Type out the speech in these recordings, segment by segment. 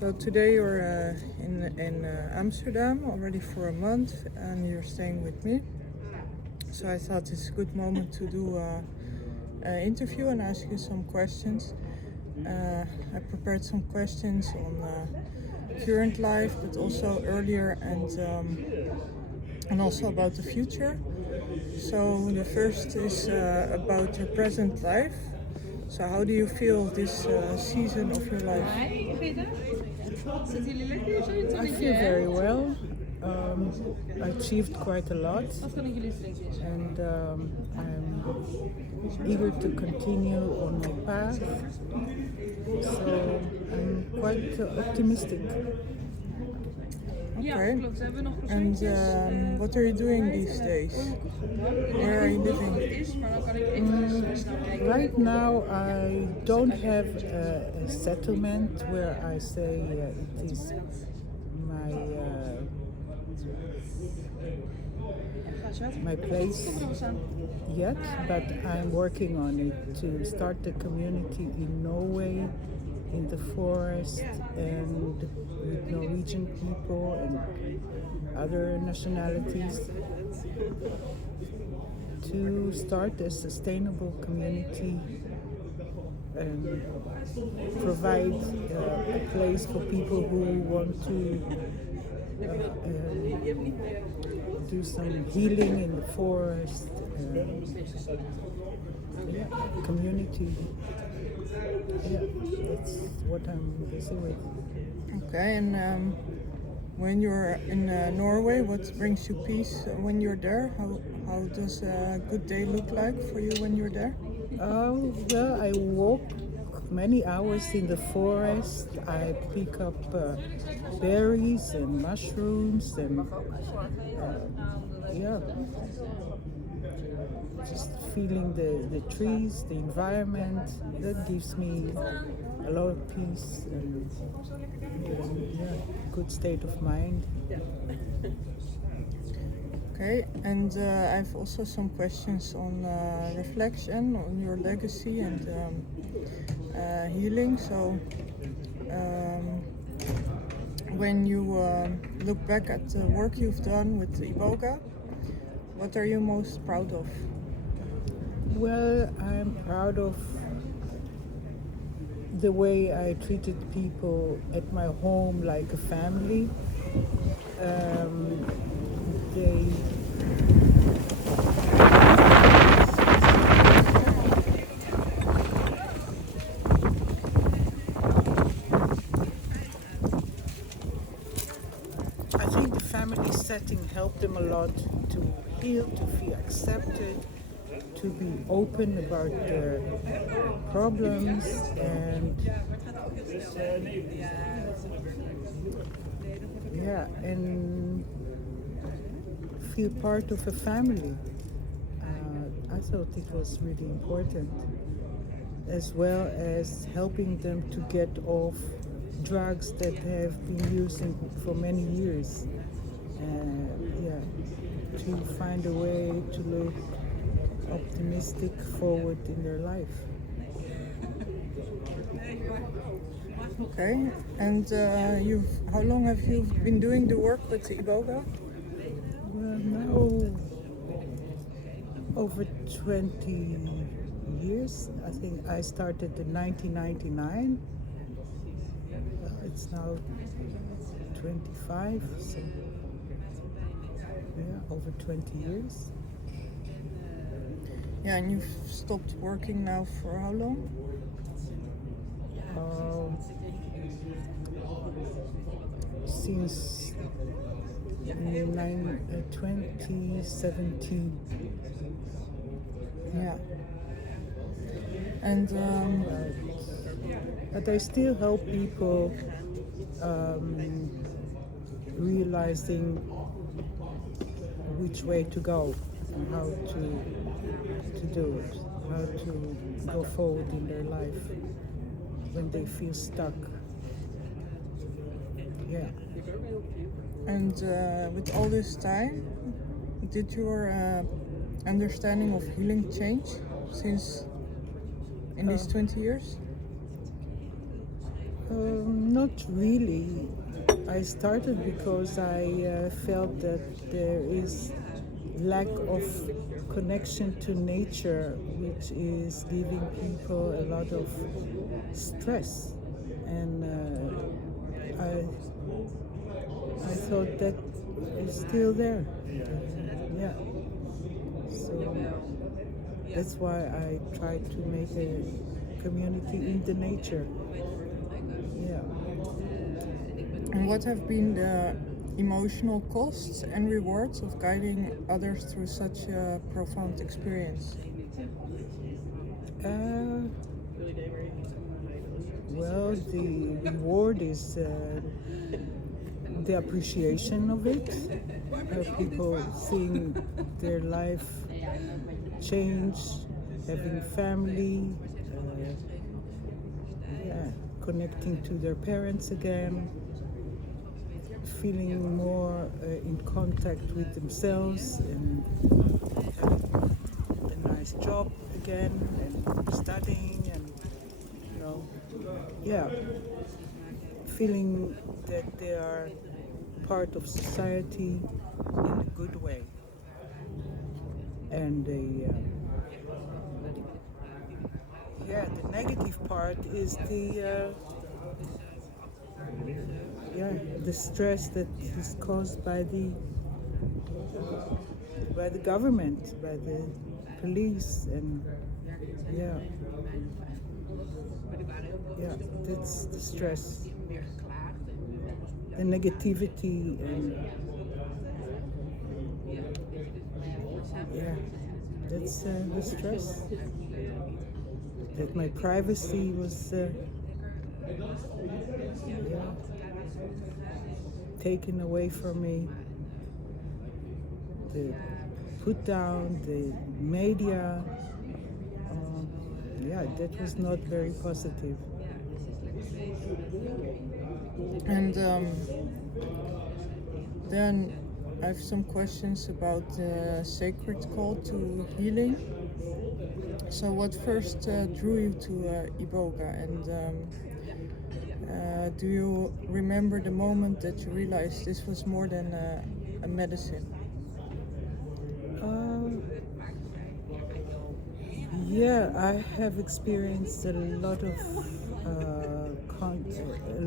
So today you're in Amsterdam already for a month, and you're staying with me. So I thought it's a good moment to do an interview and ask you some questions. I prepared some questions on current life, but also earlier and also about the future. So the first is about your present life. So how do you feel this season of your life? I feel very well. I achieved quite a lot, and I'm eager to continue on my path. So I'm quite optimistic. Okay. And what are you doing these days? Where are you living? Right now, I don't have a settlement where I say it is my place yet, but I'm working on it to start the community in Norway, in the forest, and with Norwegian people and other nationalities, to start a sustainable community and provide a place for people who want to do some healing in the forest, community. Yeah, that's what I'm busy with. Okay, and when you're in Norway, what brings you peace when you're there? How does a good day look like for you when you're there? Well, I walk many hours in the forest. I pick up berries and mushrooms and just feeling the trees, the environment. That gives me a lot of peace and good state of mind. Okay, and I have also some questions on reflection, on your legacy and healing. So, when you look back at the work you've done with Iboga, what are you most proud of? Well, I'm proud of the way I treated people at my home like a family. They I think the family setting helped them a lot to heal, to feel accepted, to be open about their problems, and and feel part of a family. I thought it was really important, as well as helping them to get off drugs that have been using for many years. To find a way to look optimistic forward in their life. Okay, and how long have you been doing the work with Iboga? Well, now over 20 years. I think I started in 1999. It's now 25, so over 20 years. Yeah, and you've stopped working now for how long? Since 2017. Yeah. And but I still help people realizing which way to go and how to do it, how to go forward in their life when they feel stuck. Yeah. And with all this time, did your understanding of healing change since in these 20 years? Not really. I started because I felt that there is lack of connection to nature, which is giving people a lot of stress, and I thought that is still there. Yeah. So that's why I tried to make a community in the nature. Yeah. And what have been the emotional costs and rewards of guiding others through such a profound experience? Well, the reward is the appreciation of it. People seeing their life change, having family, connecting to their parents again, feeling more in contact with themselves, and having a nice job again, and studying, and feeling that they are part of society in a good way. And the negative part is the stress that is caused by the government, by the police, and that's the stress, the negativity, and that's the stress. That my privacy was taken away from me. The put down, the media, that was not very positive. And then I have some questions about the sacred call to healing. So what first drew you to Iboga, and do you remember the moment that you realized this was more than a medicine? I have experienced a lot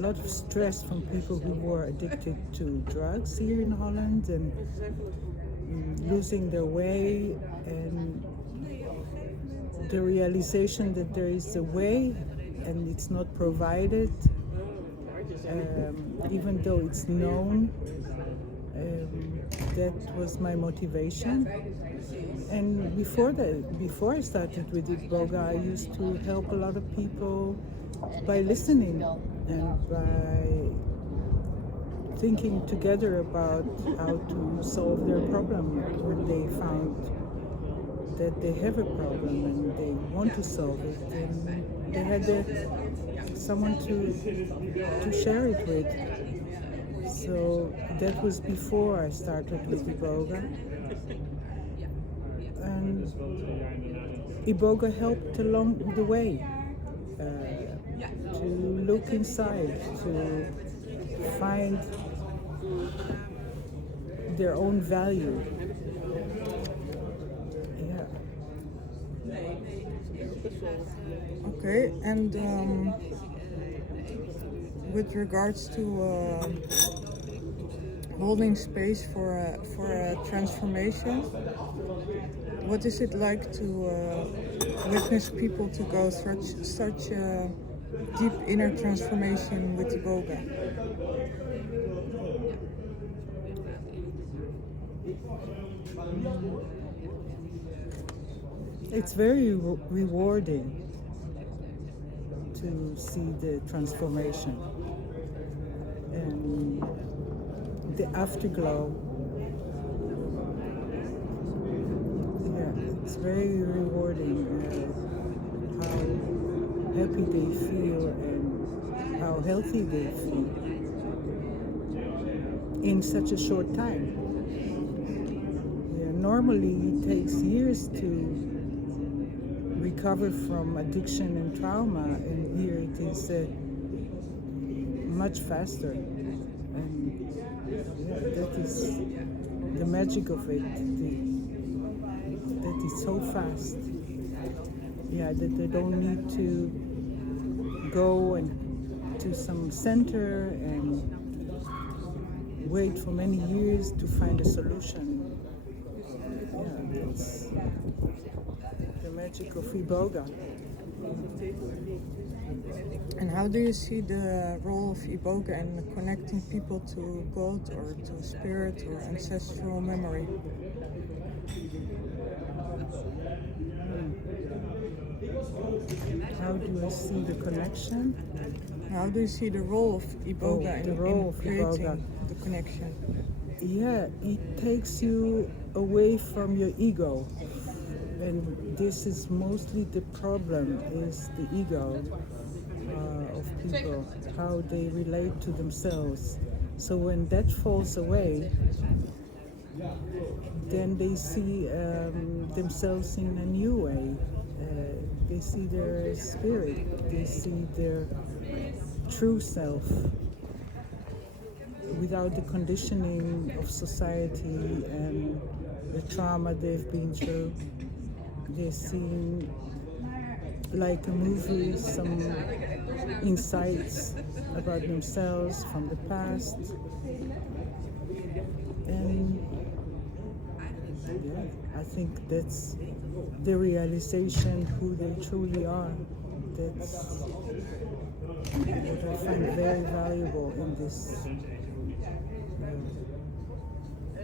of stress from people who were addicted to drugs here in Holland, and losing their way, and the realization that there is a way and it's not provided, even though it's known. That was my motivation. And before I started with Iboga, I used to help a lot of people by listening and by thinking together about how to solve their problem when they found that they have a problem and they want to solve it, and they had someone to share it with. So that was before I started with Iboga. And Iboga helped along the way to look inside, to find their own value. Okay, and with regards to holding space for a transformation, what is it like to witness people to go through such a deep inner transformation with Iboga? It's very rewarding to see the transformation and the afterglow. It's very rewarding how happy they feel and how healthy they feel in such a short time. Normally it takes years to recover from addiction and trauma, and here it is much faster. And yeah, that is the magic of it. That is so fast. Yeah, that they don't need to go and to some center and wait for many years to find a solution. Yeah, that's the magic of Iboga. And how do you see the role of Iboga in connecting people to God or to spirit or ancestral memory? How do I see the connection? How do you see the role of Iboga in creating Iboga. the connection? Yeah, it takes you away from your ego. And this is mostly the problem, is the ego of people, how they relate to themselves. So when that falls away, then they see themselves in a new way. They see their spirit, they see their true self without the conditioning of society and the trauma they've been through. They see, like a movie, some insights about themselves from the past. And yeah, I think that's the realization who they truly are. That's what I find very valuable in this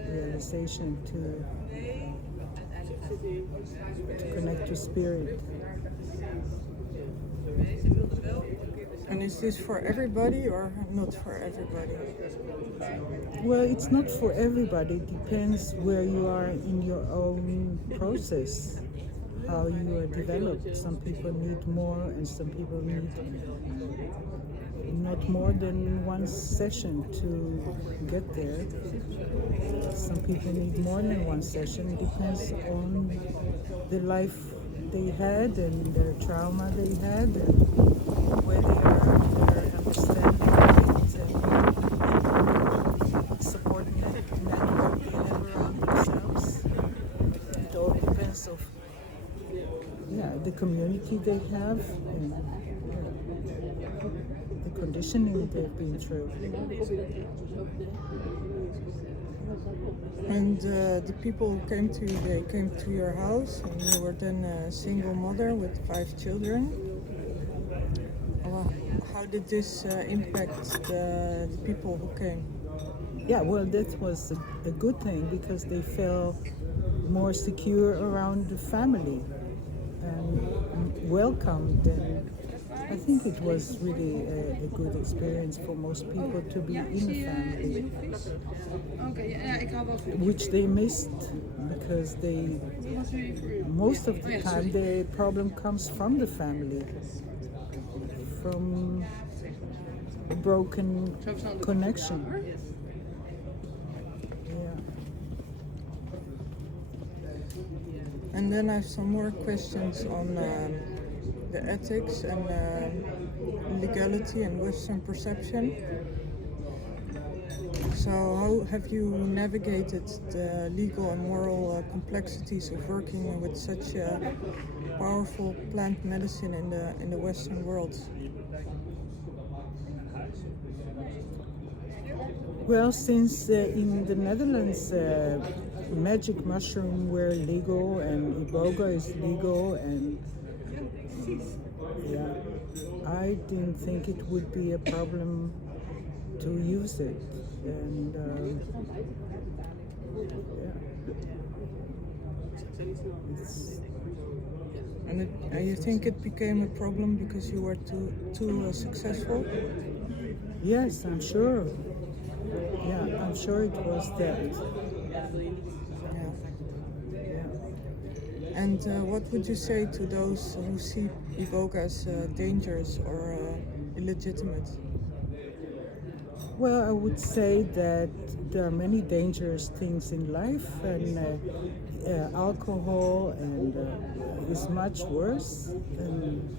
realization to connect to spirit. And is this for everybody or not for everybody? Well, it's not for everybody. It depends where you are in your own process, how you are developed. Some people need more and some people need not more than one session to get there. Some people need more than one session. It depends on the life they had and their trauma they had and where they are, their understanding and supporting network they have around themselves. It all depends of the community they have and the conditioning they've been through. And the people who came to you, they came to your house, and you were then a single mother with 5 children. How did this impact the people who came? Yeah, well, that was a good thing because they felt more secure around the family and welcomed. And I think it was really a good experience for most people to be in a family, which they missed because most of the time the problem comes from the family, from a broken connection. And then I have some more questions on the ethics and legality and Western perception. So how have you navigated the legal and moral complexities of working with such a powerful plant medicine in the Western world? Well, since in the Netherlands magic mushroom were legal and Iboga is legal, and I didn't think it would be a problem to use it. And And you think it became a problem because you were too successful? Yes, I'm sure. Yeah, I'm sure it was that. And what would you say to those who see Iboga as dangerous or illegitimate? Well, I would say that there are many dangerous things in life, and alcohol and is much worse. And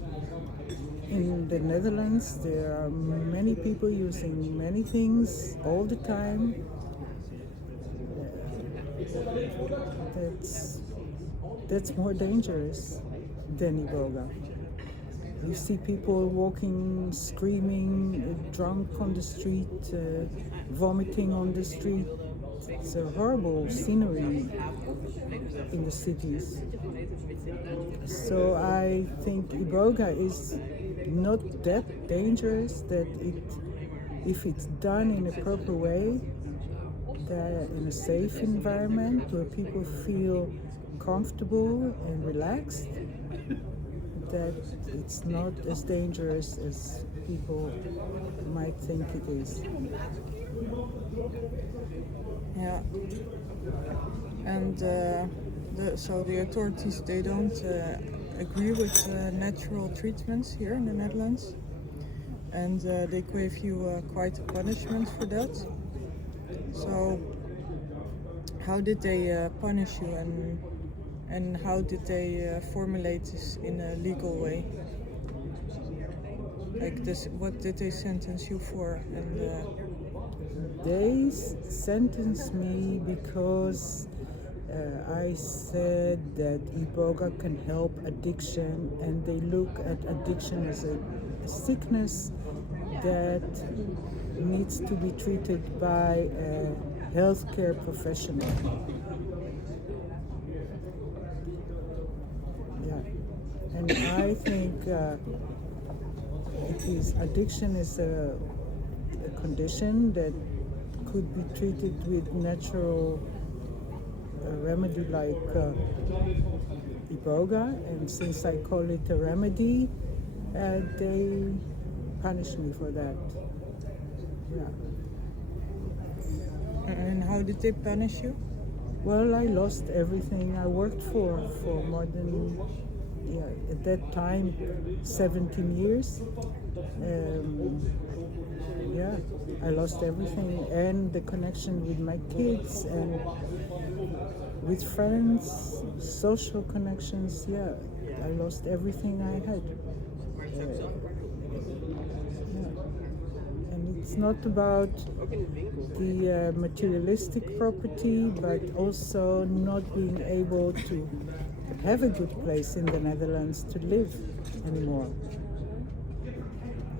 in the Netherlands, there are many people using many things all the time. That's more dangerous than Iboga. You see people walking, screaming, drunk on the street, vomiting on the street. It's a horrible scenery in the cities. So I think Iboga is not that dangerous, that if it's done in a proper way, that in a safe environment where people feel comfortable and relaxed, that it's not as dangerous as people might think it is. Yeah. And so the authorities, they don't agree with natural treatments here in the Netherlands, and they gave you quite a punishment for that. So how did they punish you, and how did they formulate this in a legal way? Like this, what did they sentence you for? And they sentenced me because I said that Iboga can help addiction, and they look at addiction as a sickness that needs to be treated by a healthcare professional. Yeah, and I think addiction is a condition that could be treated with natural remedy like Iboga, and since I call it a remedy, they punish me for that. Yeah. and how did they punish you? Well, I lost everything I worked for more than, at that time, 17 years. I lost everything, and the connection with my kids and with friends, social connections. Yeah, I lost everything I had. And it's not about the materialistic property, but also not being able to have a good place in the Netherlands to live anymore.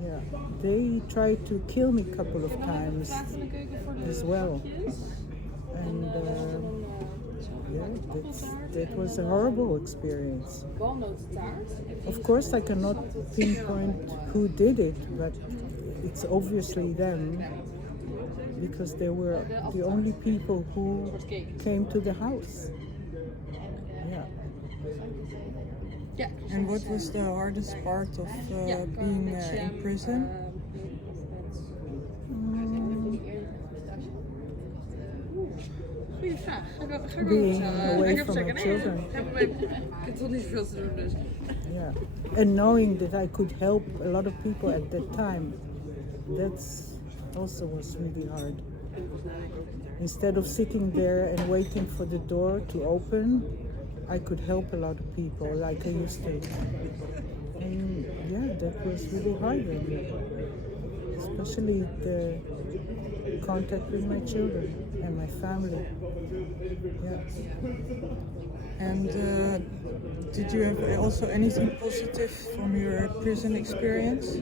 Yeah, they tried to kill me a couple of times as well, and that was a horrible experience. Of course, I cannot pinpoint who did it, but it's obviously them, because they were the only people who came to the house. Yeah. And what was the hardest part of being in prison? Goeie vraag. Being away from my children. Ik heb toch niet zoveel te doen, dus. Yeah, and knowing that I could help a lot of people at that time, that's also was really hard. Instead of sitting there and waiting for the door to open, I could help a lot of people like I used to. And that was really hard, especially the contact with my children and my family. Yeah. And did you have also anything positive from your prison experience?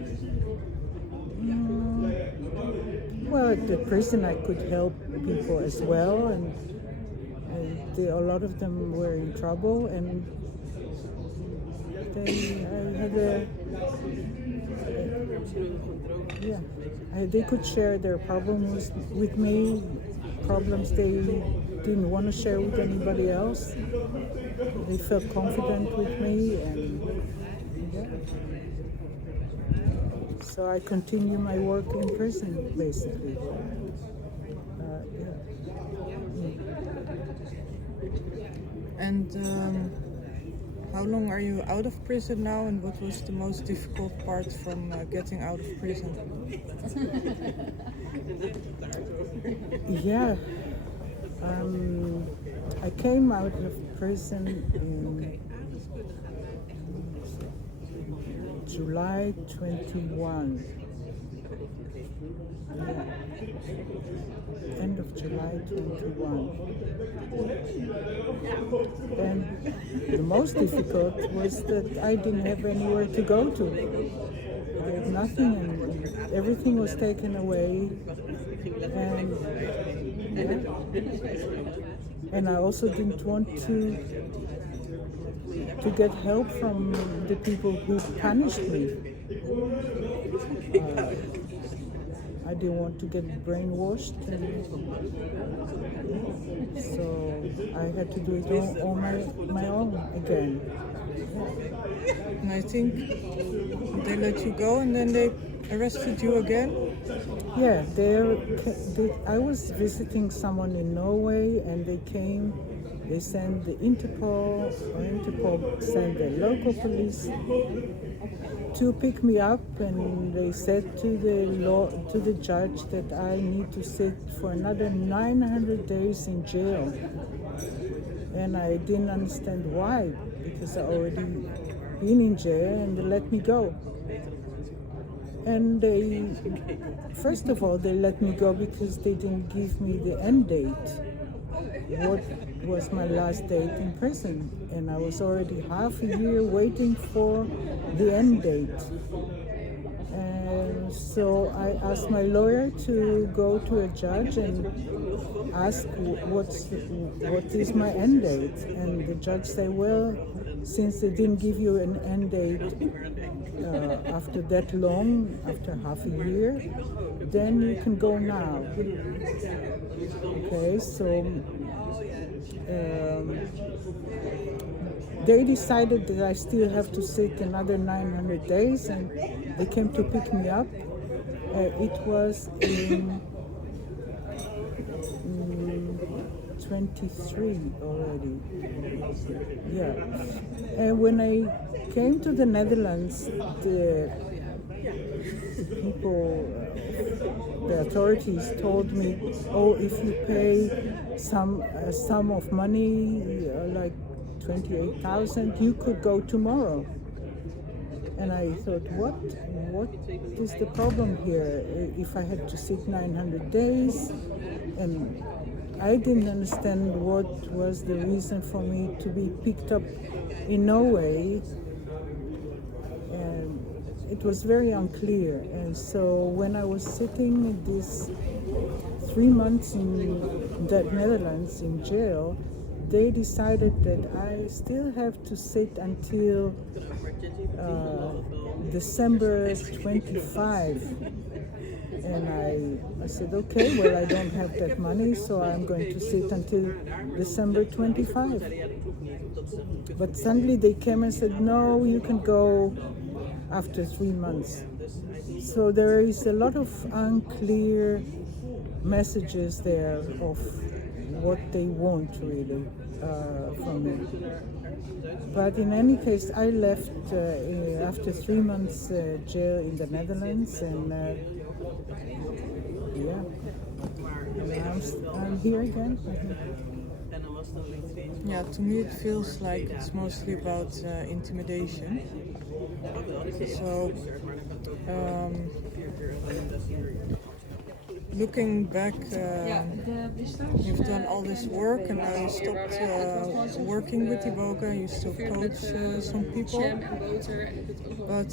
Well, at the prison I could help people as well, and a lot of them were in trouble, and they could share their problems with me, problems they didn't want to share with anybody else. They felt confident with me, and so I continue my work in prison, basically. And how long are you out of prison now, and what was the most difficult part from getting out of prison? Yeah, I came out of prison in July 21. Yeah. End of July 21. And the most difficult was that I didn't have anywhere to go to. I had nothing, and everything was taken away. And yeah. And I also didn't want to get help from the people who punished me. I didn't want to get brainwashed, and so I had to do it all my own again. And I think they let you go and then they arrested you again? Yeah, I was visiting someone in Norway, and they sent the Interpol sent the local police to pick me up, and they said to the judge that I need to sit for another 900 days in jail. And I didn't understand why, because I already been in jail, and they let me go. And first of all, they let me go because they didn't give me the end date. What was my last date in prison? And I was already half a year waiting for the end date. And so I asked my lawyer to go to a judge and ask what is my end date. And the judge said, well, since they didn't give you an end date after that long, after half a year, then you can go now. Okay, so they decided that I still have to sit another 900 days, and they came to pick me up. It was in 23 already. Yeah. And when I came to the Netherlands, the people, the authorities told me, oh, if you pay a sum of money, like 28,000, you could go tomorrow. And I thought, what is the problem here? If I had to sit 900 days, and I didn't understand what was the reason for me to be picked up in Norway. And it was very unclear. And so when I was sitting this 3 months in the Netherlands in jail, they decided that I still have to sit until December 25. And I said, okay, well, I don't have that money, so I'm going to sit until December 25. But suddenly they came and said, no, you can go after 3 months. So there is a lot of unclear messages there of what they want really from me. But in any case, I left after 3 months jail in the Netherlands, and yeah, I'm here again. Yeah, to me it feels like it's mostly about intimidation. So, looking back, you've done all this work and now you stopped working with Iboga, you still coach some people. But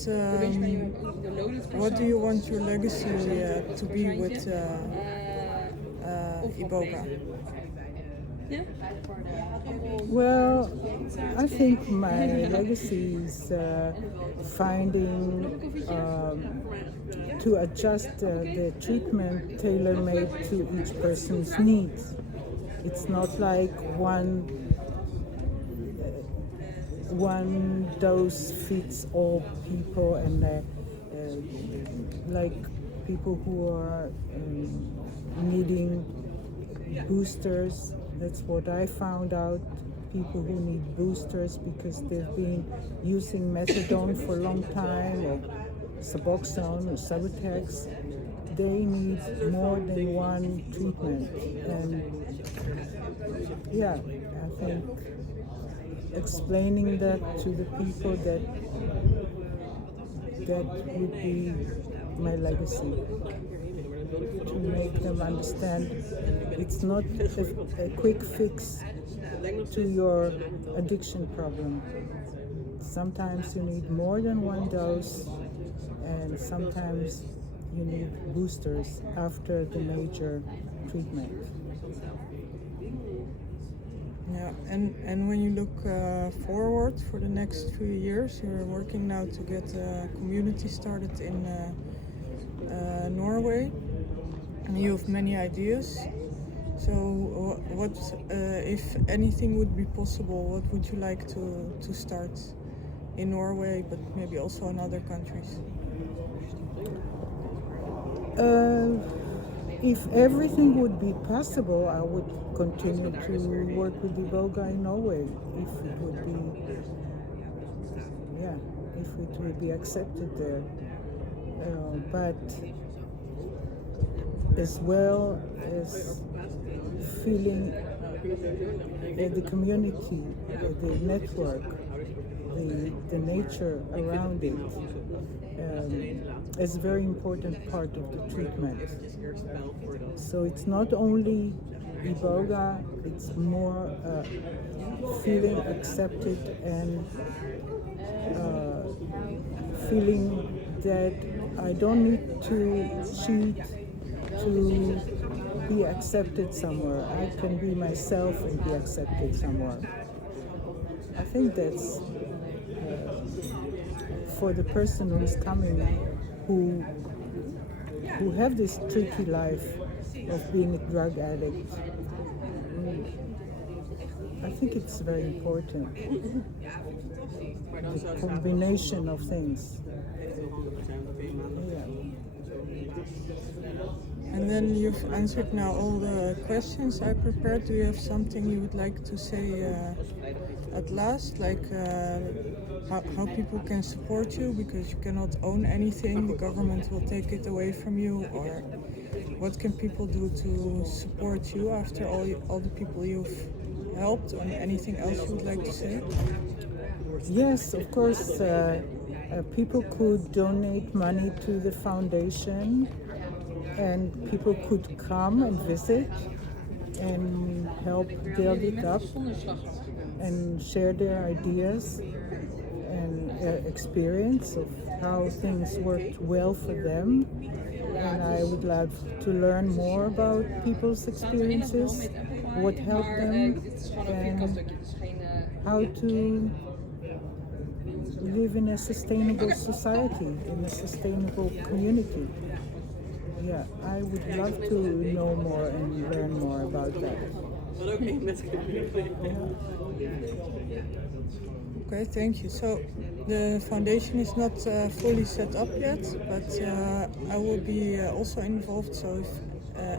what do you want your legacy to be with Iboga? Well, I think my legacy is finding to adjust the treatment tailor-made to each person's needs. It's not like one dose fits all people, and like people who are needing boosters. That's what I found out. People who need boosters because they've been using methadone for a long time, or Suboxone or Subutex. They need more than one treatment. And yeah, I think explaining that to the people that that would be my legacy. To make them understand it's not a quick fix to your addiction problem. Sometimes you need more than one dose, and sometimes you need boosters after the major treatment. Yeah, and when you look forward for the next few years, you're working now to get a community started in Norway, and you have many ideas. So what if anything would be possible, what would you like to start in Norway, but maybe also in other countries? If everything would be possible, I would continue to work with Iboga in Norway. If it would be, if it would be accepted there. But as well as feeling the community, the network, the nature around it is a very important part of the treatment. So it's not only Iboga, it's more feeling accepted and feeling that I don't need to cheat to be accepted somewhere. I can be myself and be accepted somewhere. I think that's for the person who's coming, who have this tricky life of being a drug addict. I think it's very important. The combination of things. Yeah. And then you've answered now all the questions I prepared. Do you have something you would like to say at last, like how people can support you, because you cannot own anything, the government will take it away from you, or what can people do to support you after all the people you've helped, or anything else you would like to say? Yes, of course, people could donate money to the foundation, and people could come and visit and help build it up and share their ideas and experience of how things worked well for them. And I would love to learn more about people's experiences, what helped them, and how to live in a sustainable society, in a sustainable community. Yeah, I would love to know more and learn more about that. Okay, thank you. So the foundation is not fully set up yet, but I will be also involved. So if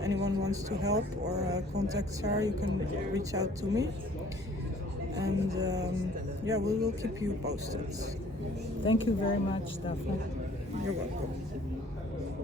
anyone wants to help or contact Sara, you can reach out to me. And we will keep you posted. Thank you very much, Daphne. You're welcome.